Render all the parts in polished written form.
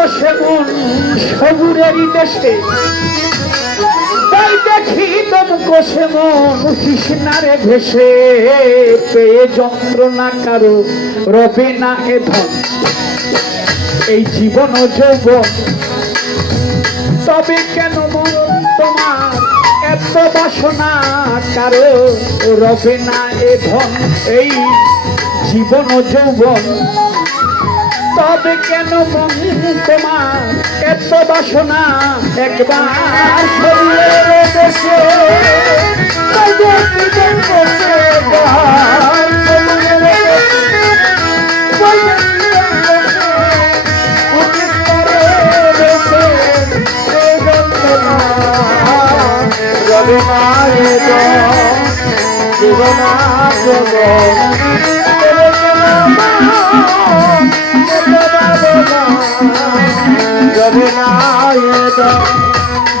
বসে মন সবুরেরই দেশে, তাই দেখি তম কষে মন তৃষ্ণারে ভেসে, পেয়ে যন্ত্রণা কারো রবে না এ ধন, এই জীবন ও যৌবন। তবে কেন মন তোমার এত বাসনা, কারো রবে না এ ধন, এই জীবন ও যৌবন। তবে কেন মন তোমার এত বাসনা, একবার শরীরের দেশে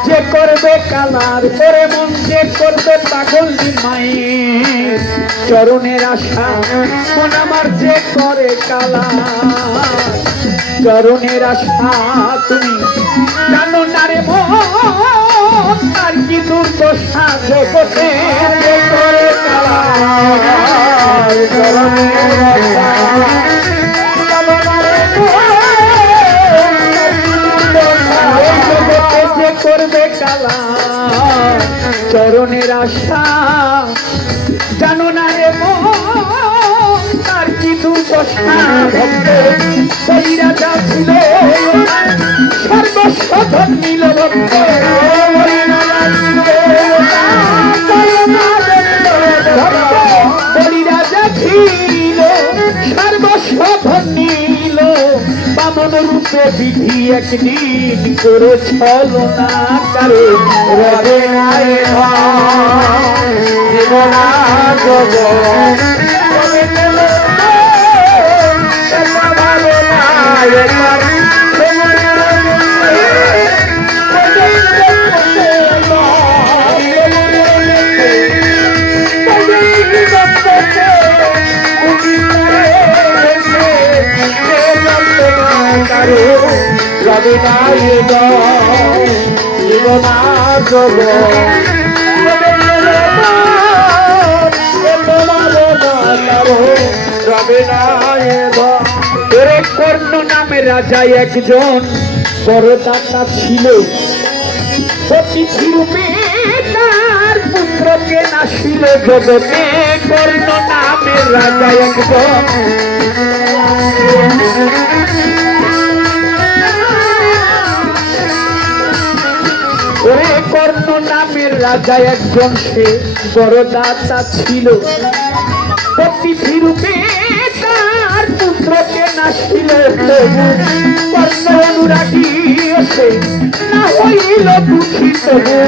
যে করবে কালার করে মন, যে করবে পাগল মায়ের চরণের আশা, মন আমার যে করে কালার চরণের আশা। তুমি জানো না রে মন তার কি দুর্দশা, জগতে যে করে কালার চরণের আশা। করবে কালা চরণের আশা, জানো না রে মন তার কি দুর্দশা। ভক্ত সেই রাজা ছিল সর্বস্ব ধন নিল, ভক্ত বলি রাজা ছিল সর্বস্ব ধন নিল, বামন রূপে বিধি একদিন করে ছলনা, কারো রবে না এ জীবনা জগৎ। রবে না এ জীবনা জগৎ। কর্ণ নামে রাজা একজন বড় দাতা ছিল, অতিথি রূপে তার পুত্রকে নাসিল জগতে। কর্ণ নামে রাজা একজন ওরে কর্ণ নামের রাজা একজন, সে বড় দাতা ছিল, অতিথি রূপে তার পুত্রকে নাসিল। কর্ণ অনুরাগী এসে না হইল দুঃখী, তবু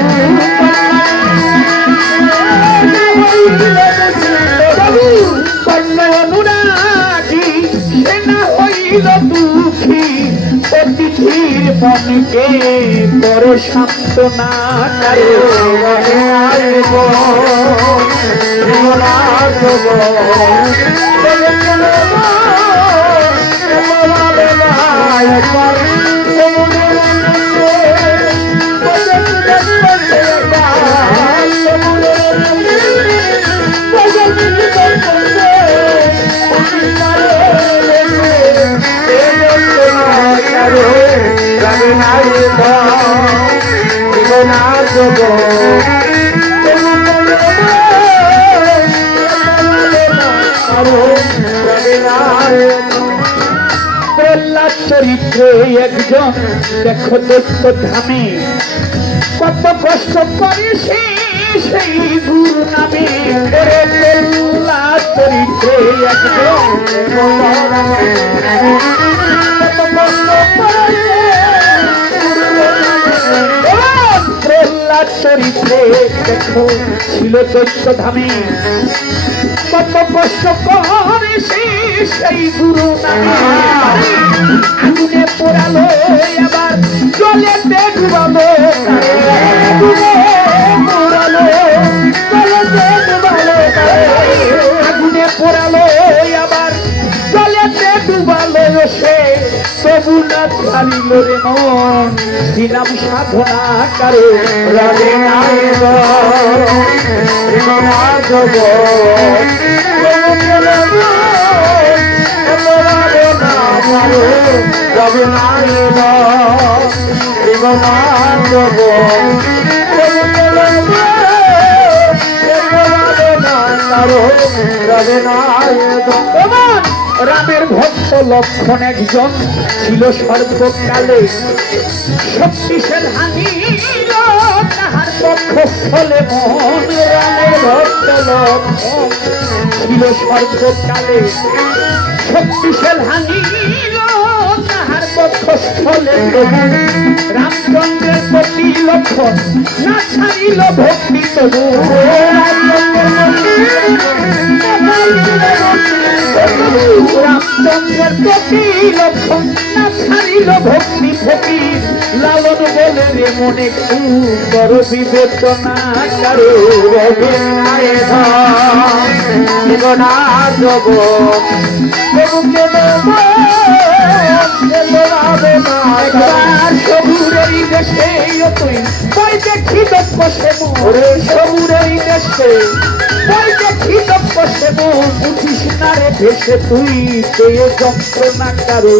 কর্ণ অনুরাগী সে না হইল দুঃখী, অতিথির মনকে বড় সান্ত্বনা, প্রহ্লাদ চরিত্রে একজন দেখো দৈত্য ধামে, কত কষ্ট করে সেই গুরু নামে। প্রহ্লাদ চরিত্রে একজন কত কষ্ট করে, প্রহ্লাদ চরিত্রে দেখো ছিল দৈত্য ধামে, কত কষ্ট করে সেই গুরু নামে। আগুনে পোড়ালো আবার জলেতে ডুবালো, আগুনে পোড়ালো আবার জলেতে ডুবালো, সে তবু না ছাড়িল রে মন দিলাম সাধনা কারে রবে নাই মাধব রবে নাই মাধব রামের ভক্ত লক্ষণ একজন ছিল সর্বকালে শক্তিশাল হানিল তাহার পক্ষ স্থলে মন রামের ভক্ত লক্ষণ ছিল সর্বকালে শক্তিশাল হানিল তাহার পক্ষ স্থলে রামচন্দ্রের প্রতি লক্ষণ না ছাড়িল ভক্তি তবু রামচন্দ্রের প্রতি লক্ষণ না ছাড়িল ভক্তি ফকির লালন বলে রে মনে কর বিবেচনা কারো সবুরের দেশে তুই কই দেখি দক্ষ সে মোরে সবুরের দেশে কই দেখি দক্ষ সে মন উঠিস না রে ভেসে তুই পেয়ে যন্ত্রণা কারো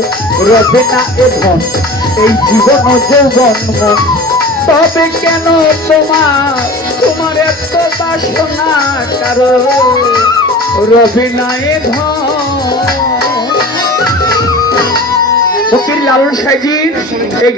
রবে না এ ধন এই জীবন যৌবন মন তবে কেন তোমার এত বাসনা কারো রবে না এ ধন ফকির লালন সাহেজির এই